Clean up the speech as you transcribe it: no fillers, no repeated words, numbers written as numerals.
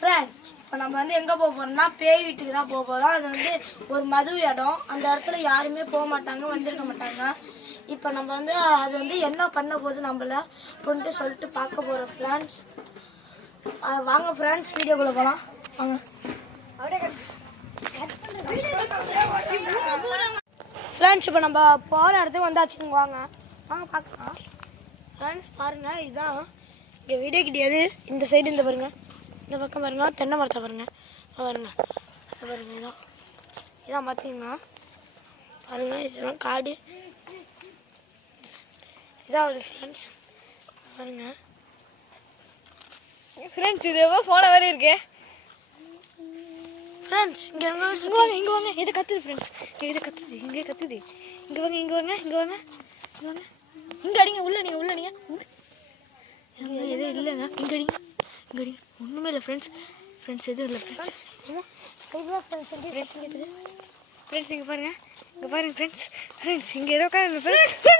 Friends இப்போ நம்ம வந்து எங்கே போக போகிறோம்னா பேய் வீட்டுக்கு தான் போக போகிறோம். அது வந்து ஒரு மது இடம். அந்த இடத்துல யாருமே போக மாட்டாங்க, வந்திருக்க மாட்டாங்க. இப்போ நம்ம வந்து அது வந்து என்ன பண்ண போது நம்மள கொண்டு சொல்லிட்டு பார்க்க போகிறோம் ஃப்ரெண்ட்ஸ். வாங்க ஃப்ரெண்ட்ஸ், வீடியோக்குள்ளே போகலாம் வாங்க. ஃப்ரெண்ட்ஸ் இப்போ நம்ம போகிற இடத்துக்கு வந்தாச்சுங்க, வாங்க வாங்க பார்க்கலாம். ஃப்ரெண்ட்ஸ் பாருங்கள், இதுதான் இங்கே வீடியோ கிடையாது. இந்த சைடு இந்த பாருங்கள், இந்த பக்கம் பாருங்கள், தென்னை மரத்தை பாருங்கள் பாருங்கள் பாருங்கள். இதான் பார்த்தீங்கன்னா பாருங்கள், இதெல்லாம் காடு. இதாவது ஃப்ரெண்ட்ஸ் பாருங்கள். ஃப்ரெண்ட்ஸ் இது எவ்வளோ ஃபோனை வரை இருக்கே. ஃப்ரெண்ட்ஸ் இங்கே இங்கே வாங்க இதை கத்துது ஃப்ரெண்ட்ஸ், இதை கத்துது, இங்கே கத்துது. இங்கே வாங்க இங்கே வாங்க இங்கே வாங்க இங்கே வாங்க, இங்கே அடிங்க, உள்ள நீங்கள் உள்ள நீங்கள் எதுவும் இல்லைங்க, இங்கே அடிங்க இங்கே அடிங்க. ஒன்றுமே இல்லை ஃப்ரெண்ட்ஸ், எதுவும் இல்லை ஃப்ரெண்ட்ஸ். ஃப்ரெண்ட்ஸ் இங்கே பாருங்கள், இங்கே பாருங்கள் ஃப்ரெண்ட்ஸ், இங்கே ஏதோ உட்காந்து ஃப்ரெண்ட்ஸ்.